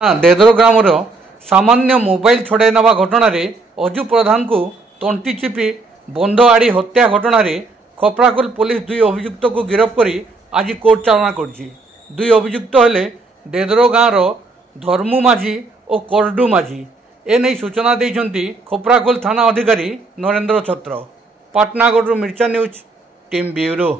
देदर grammar सामान्य mobile छड़ाई नवा घटन अजु प्रधान को तंटी चिपी बंध आड़ी हत्या घटन खपराकुल पुलिस दुई अभियुक्त को गिरफ्त कर आज कोर्ट चालना कर दुई अभियुक्त हेले देदर गाँवर धर्मु माझी और करडू माझी एने सूचना देइछन्ति खपराकुल थाना अधिकारी नरेंद्र छत्र। पाटनागढ़ मिर्चा न्यूज टीम ब्यूरो।